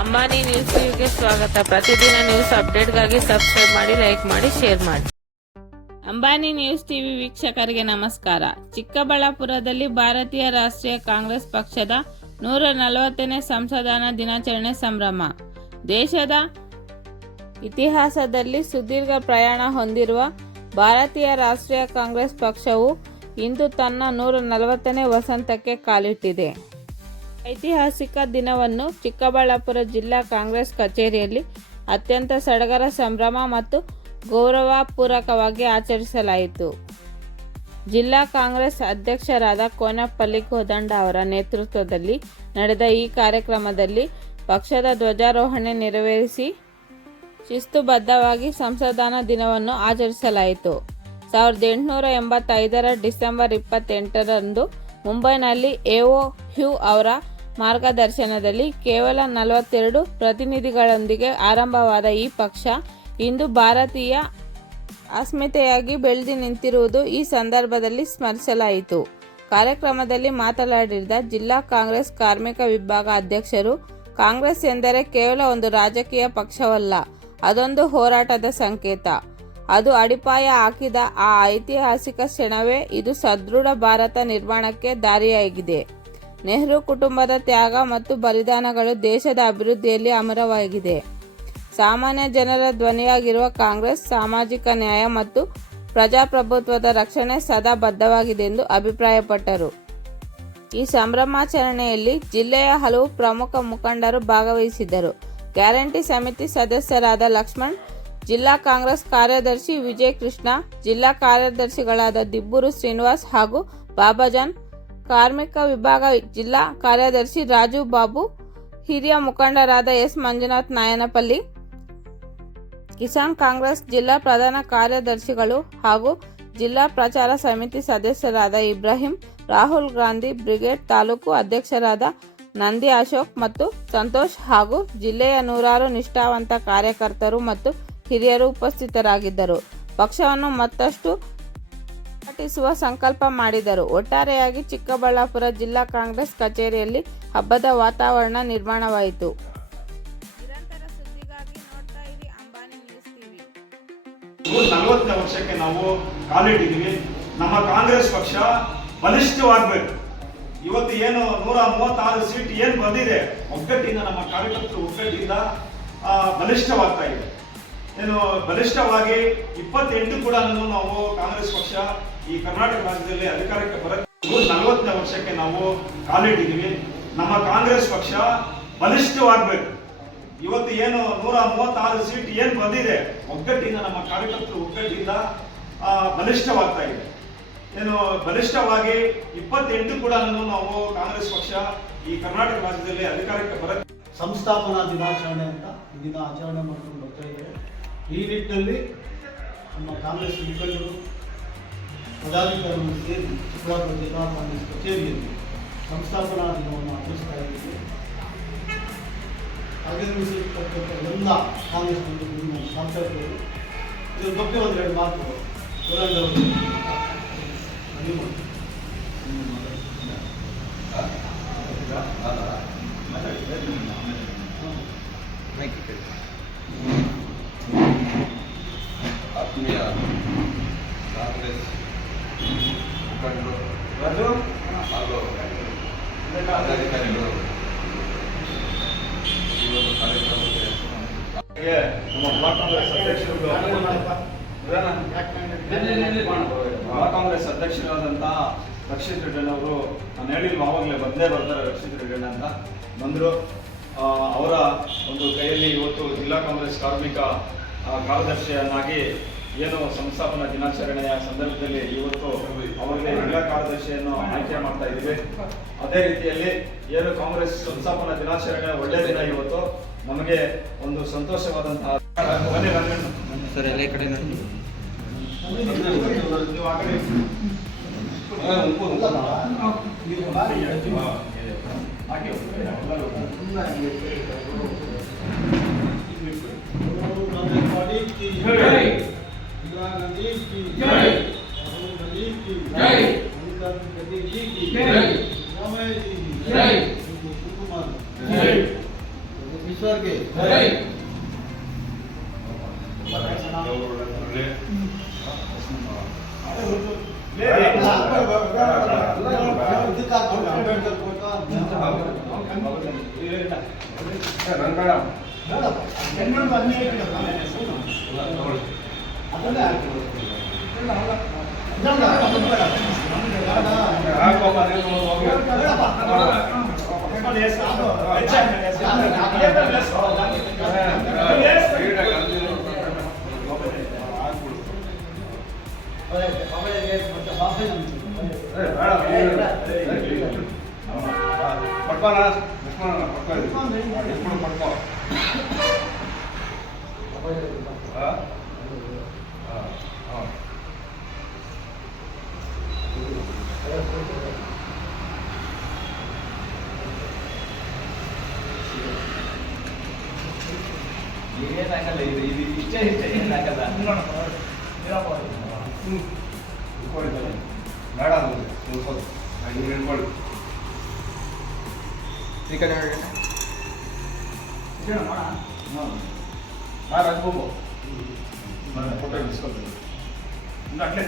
Ambani news ಟಿವಿಗೆ ಸ್ವಾಗತ. ಪ್ರತಿದಿನ ನ್ಯೂಸ್ ಅಪ್ಡೇಟ್ಗಾಗಿ ಸಬ್ಸ್ಕ್ರೈಬ್ ಮಾಡಿ, ಲೈಕ್ ಮಾಡಿ, ಶೇರ್ ಮಾಡಿ. ಅಂಬಾನಿ ನ್ಯೂಸ್ ಟಿವಿ ವೀಕ್ಷಕರಿಗೆ ನಮಸ್ಕಾರ. ಚಿಕ್ಕಬಳ್ಳಾಪುರದಲ್ಲಿ ಭಾರತೀಯ ರಾಷ್ಟ್ರೀಯ ಕಾಂಗ್ರೆಸ್ ಪಕ್ಷದ 140ನೇ ಸಂಸದನ ದಿನಾಚರಣೆ ಸಂಭ್ರಮ. ದೇಶದ ಇತಿಹಾಸದಲ್ಲಿ ಸುದೀರ್ಘ ಪ್ರಯಾಣ ಹೊಂದಿರುವ ಭಾರತೀಯ ರಾಷ್ಟ್ರೀಯ ಕಾಂಗ್ರೆಸ್ ಪಕ್ಷವು ಇಂದು ತನ್ನ 140ನೇ ವಸಂತಕ್ಕೆ ಕಾಲಿಟ್ಟಿದೆ. ಐತಿಹಾಸಿಕ ದಿನವನ್ನು ಚಿಕ್ಕಬಳ್ಳಾಪುರ ಜಿಲ್ಲಾ ಕಾಂಗ್ರೆಸ್ ಕಚೇರಿಯಲ್ಲಿ ಅತ್ಯಂತ ಸಡಗರ, ಸಂಭ್ರಮ ಮತ್ತು ಗೌರವಪೂರ್ವಕವಾಗಿ ಆಚರಿಸಲಾಯಿತು. ಜಿಲ್ಲಾ ಕಾಂಗ್ರೆಸ್ ಅಧ್ಯಕ್ಷರಾದ ಕೋನಪ್ಪಲ್ಲಿ ಕೋದಂಡ ಅವರ ನೇತೃತ್ವದಲ್ಲಿ ನಡೆದ ಈ ಕಾರ್ಯಕ್ರಮದಲ್ಲಿ ಪಕ್ಷದ ಧ್ವಜಾರೋಹಣೆ ನೆರವೇರಿಸಿ ಶಿಸ್ತುಬದ್ಧವಾಗಿ ಸಂಸದನ ದಿನವನ್ನು ಆಚರಿಸಲಾಯಿತು. 1885ರ ಡಿಸೆಂಬರ್ 28ರಂದು ಮುಂಬೈನಲ್ಲಿ ಎ.ಒ. ಹ್ಯೂ ಅವರ ಮಾರ್ಗದರ್ಶನದಲ್ಲಿ ಕೇವಲ 42 ಪ್ರತಿನಿಧಿಗಳೊಂದಿಗೆ ಆರಂಭವಾದ ಈ ಪಕ್ಷ ಇಂದು ಭಾರತೀಯ ಅಸ್ಮಿತೆಯಾಗಿ ಬೆಳೆದು ನಿಂತಿರುವುದು ಈ ಸಂದರ್ಭದಲ್ಲಿ ಸ್ಮರಿಸಲಾಯಿತು. ಕಾರ್ಯಕ್ರಮದಲ್ಲಿ ಮಾತನಾಡಿದ ಜಿಲ್ಲಾ ಕಾಂಗ್ರೆಸ್ ಕಾರ್ಮಿಕ ವಿಭಾಗ ಅಧ್ಯಕ್ಷರು, ಕಾಂಗ್ರೆಸ್ ಎಂದರೆ ಕೇವಲ ಒಂದು ರಾಜಕೀಯ ಪಕ್ಷವಲ್ಲ, ಅದೊಂದು ಹೋರಾಟದ ಸಂಕೇತ. ಅದು ಅಡಿಪಾಯ ಹಾಕಿದ ಆ ಐತಿಹಾಸಿಕ ಕ್ಷಣವೇ ಇದು ಸದೃಢ ಭಾರತ ನಿರ್ಮಾಣಕ್ಕೆ ದಾರಿಯಾಗಿದೆ. ನೆಹರು ಕುಟುಂಬದ ತ್ಯಾಗ ಮತ್ತು ಬಲಿದಾನಗಳು ದೇಶದ ಅಭಿವೃದ್ಧಿಯಲ್ಲಿ ಅಮರವಾಗಿದೆ. ಸಾಮಾನ್ಯ ಜನರ ಧ್ವನಿಯಾಗಿರುವ ಕಾಂಗ್ರೆಸ್ ಸಾಮಾಜಿಕ ನ್ಯಾಯ ಮತ್ತು ಪ್ರಜಾಪ್ರಭುತ್ವದ ರಕ್ಷಣೆ ಸದಾ ಬದ್ಧವಾಗಿದೆ ಎಂದು ಅಭಿಪ್ರಾಯಪಟ್ಟರು. ಈ ಸಂಭ್ರಮಾಚರಣೆಯಲ್ಲಿ ಜಿಲ್ಲೆಯ ಹಲವು ಪ್ರಮುಖ ಮುಖಂಡರು ಭಾಗವಹಿಸಿದ್ದರು. ಗ್ಯಾರಂಟಿ ಸಮಿತಿ ಸದಸ್ಯರಾದ ಲಕ್ಷ್ಮಣ್, ಜಿಲ್ಲಾ ಕಾಂಗ್ರೆಸ್ ಕಾರ್ಯದರ್ಶಿ ವಿಜಯ್ ಕೃಷ್ಣ, ಜಿಲ್ಲಾ ಕಾರ್ಯದರ್ಶಿಗಳಾದ ದಿಬ್ಬೂರು ಶ್ರೀನಿವಾಸ್ ಹಾಗೂ ಬಾಬಾಜಾನ್, ಕಾರ್ಮಿಕ ವಿಭಾಗ ಜಿಲ್ಲಾ ಕಾರ್ಯದರ್ಶಿ ರಾಜು ಬಾಬು, ಹಿರಿಯ ಮುಖಂಡರಾದ ಎಸ್ ಮಂಜುನಾಥ್ ನಾಯನಪಲ್ಲಿ, ಕಿಸಾನ್ ಕಾಂಗ್ರೆಸ್ ಜಿಲ್ಲಾ ಪ್ರಧಾನ ಕಾರ್ಯದರ್ಶಿಗಳು ಹಾಗೂ ಜಿಲ್ಲಾ ಪ್ರಚಾರ ಸಮಿತಿ ಸದಸ್ಯರಾದ ಇಬ್ರಾಹಿಂ, ರಾಹುಲ್ ಗಾಂಧಿ ಬ್ರಿಗೇಡ್ ತಾಲೂಕು ಅಧ್ಯಕ್ಷರಾದ ನಂದಿ ಅಶೋಕ್ ಮತ್ತು ಸಂತೋಷ್ ಹಾಗೂ ಜಿಲ್ಲೆಯ ನೂರಾರು ನಿಷ್ಠಾವಂತ ಕಾರ್ಯಕರ್ತರು ಮತ್ತು ಹಿರಿಯರು ಉಪಸ್ಥಿತರಾಗಿದ್ದರು. ಪಕ್ಷವನ್ನು ಮತ್ತಷ್ಟು ಸಂಘಟಿಸುವ ಸಂಕಲ್ಪ ಮಾಡಿದರು. ಒಟ್ಟಾರೆಯಾಗಿ ಚಿಕ್ಕಬಳ್ಳಾಪುರ ಜಿಲ್ಲಾ ಕಾಂಗ್ರೆಸ್ ಕಚೇರಿಯಲ್ಲಿ ಹಬ್ಬದ ವಾತಾವರಣ ನಿರ್ಮಾಣವಾಯಿತು. ನಿರಂತರ ಸುದ್ದಿಗಾಗಿ ನೋಡ್ತಾ ಇರಿ ಅಂಬಾನಿ ನ್ಯೂಸ್ ಟಿವಿ. 40ನೇ ವರ್ಷಕ್ಕೆ ನಾವು ಕಾಲಿಟ್ಟಿದ್ದೀವಿ. ನಮ್ಮ ಕಾಂಗ್ರೆಸ್ ಪಕ್ಷ ಬಲಿಷ್ಠವಾಗಬೇಕು. ಇವತ್ತು ಏನು 136 ಸೀಟ್ ಏನು ಬಂದಿದೆ, ಒಗ್ಗಟ್ಟಿಂದ ನಮ್ಮ ಕಾರ್ಯಕರ್ತರು ಒಗ್ಗಟ್ಟಿಂದ ಬಲಿಷ್ಠವಾಗ್ತಾ ಇದೆ. ಏನು ಬಲಿಷ್ಠವಾಗಿ 28 ಕೂಡ ನಾವು ಕಾಂಗ್ರೆಸ್ ಪಕ್ಷ ಈ ಕರ್ನಾಟಕ ರಾಜ್ಯದಲ್ಲಿ ಅಧಿಕಾರಕ್ಕೆ ಬರಕ್ಕೆ 40ನೇ ವರ್ಷಕ್ಕೆ ನಾವು ಕಾಲಿಟ್ಟಿದ್ದೀವಿ. ನಮ್ಮ ಕಾಂಗ್ರೆಸ್ ಪಕ್ಷ ಬಲಿಷ್ಠವಾಗಬೇಕು. ಇವತ್ತು ಏನು 136 ಸೀಟ್ ಏನು ಬಂದಿದೆ, ಒಗ್ಗಟ್ಟಿಂದ ನಮ್ಮ ಕಾರ್ಯಕರ್ತರು ಒಗ್ಗಟ್ಟಿಂದ ಬಲಿಷ್ಠವಾಗ್ತಾ ಇದೆ. ಏನು ಬಲಿಷ್ಠವಾಗಿ 28 ಕೂಡ ನಾವು ಕಾಂಗ್ರೆಸ್ ಪಕ್ಷ ಈ ಕರ್ನಾಟಕ ರಾಜ್ಯದಲ್ಲಿ ಅಧಿಕಾರಕ್ಕೆ ಬರಕ್ಕೆ ಸಂಸ್ಥಾಪನಾ ದಿನಾಚರಣೆ ಅಂತ ಈ ದಿನ ಆಚರಣೆ ಮಾಡ್ಕೊಂಡು ಬರ್ತಾ ಇದ್ದಾರೆ. ಈ ನಿಟ್ಟಿನಲ್ಲಿ ನಮ್ಮ ಕಾಂಗ್ರೆಸ್ ಮುಖಂಡರು, ಪದಾಧಿಕಾರಿಗಳು ಸೇರಿ ಚಿಕ್ಕಬಳ್ಳಾಪುರ ಜಿಲ್ಲಾ ಕಾಂಗ್ರೆಸ್ ಕಚೇರಿಯಲ್ಲಿ ಸಂಸ್ಥಾಪನಾ ದಿನವನ್ನು ಆಚರಿಸ್ತಾ ಇದ್ದೀವಿ. ಆಗಮಿಸಿರ್ತಕ್ಕಂಥ ಎಲ್ಲ ಕಾಂಗ್ರೆಸ್ ಮುಖಂಡರು, ಶಾಸಕರು ಇದ್ರ ಬಗ್ಗೆ ಒಂದೆರಡು ಮಾತು ಕೋದಂಡವರು ಆತ್ಮೀಯ ಕಾಂಗ್ರೆಸ್ ಮುಖಂಡರು ಹಾಗೂ ಪದಾಧಿಕಾರಿಗಳು ಈ ಒಂದು ಕಾರ್ಯಕ್ರಮಕ್ಕೆ ನಮ್ಮ ಬ್ಲಾಕ್ ಕಾಂಗ್ರೆಸ್ ಅಧ್ಯಕ್ಷರು ಬ್ಲಾಕ್ ಕಾಂಗ್ರೆಸ್ ಅಧ್ಯಕ್ಷರಾದಂತಹ ರಕ್ಷಿತ್ ರೆಡ್ಡಿ ಅವರು, ನಾನು ಹೇಳಿಲ್ವ ಆವಾಗಲೇ ಬಂದೇ ಬರ್ತಾರೆ ರಕ್ಷಿತ್ ರೆಡ್ಡಿ ಅಂತ ಬಂದರು. ಅವರ ಒಂದು ಕೈಯಲ್ಲಿ ಇವತ್ತು ಜಿಲ್ಲಾ ಕಾಂಗ್ರೆಸ್ ಕಾರ್ಮಿಕ ಕಾರ್ಯದರ್ಶಿಯನ್ನಾಗಿ ಏನು ಸಂಸ್ಥಾಪನಾ ದಿನಾಚರಣೆಯ ಸಂದರ್ಭದಲ್ಲಿ ಇವತ್ತು ಅವರಿಗೆ ಜಿಲ್ಲಾ ಕಾರ್ಯದರ್ಶಿಯನ್ನು ಆಯ್ಕೆ ಮಾಡ್ತಾ ಇದ್ದೀವಿ. ಅದೇ ರೀತಿಯಲ್ಲಿ ಏನು ಕಾಂಗ್ರೆಸ್ ಸಂಸ್ಥಾಪನಾ ದಿನಾಚರಣೆ ಒಳ್ಳೆಯ ದಿನ ಇವತ್ತು ನಮಗೆ ಒಂದು ಸಂತೋಷವಾದಂತಹ ಸರ್ ಎಲ್ಲ ಕಡೆ ಈಶ್ವರ್ಗೆ ಜೈ. ಇದಕ್ಕೆ ಹಾಕ್ಕೊಂಡು ಅಂಬೇಡ್ಕರ್ ಫೋಟೋ ರಂಗಣ್ಣ ಬೇಡಪ್ಪ ಹೆಣ್ಮಕ್ಳು ಅನ್ನೇ ಇಟ್ಟಿದ್ದಲ್ಲ. ಅದನ್ನೇ ಹಾಕು. ಇದನ್ನ ಅದನ್ನ ಬೇಡ. ಹಾಕಪ್ಪ ನೀವು ಹೋಗಿ. ಬೇಡಪ್ಪ. ಪಡ್ಕೋಣ ಲಕ್ಷ್ಮಣ ಪಡ್ಕೋ ಏನಾಗಲ್ಲ ಇದು ಇದು ಇಷ್ಟೇ ಏನಾಗಲ್ಲ ಬೇಡ ನಿಲ್ಸೋದು ನೀವು ನಿಲ್ಕೊಳ್ಳಿ ಈ ಕಡೆ ಹೇಳಿ ರಾಜ್ಬಾಬು ಫೋಟೋ ಇಸ್ಕೊಳ್ತೀನಿ. ಇನ್ನು ಅಟ್ಲೇ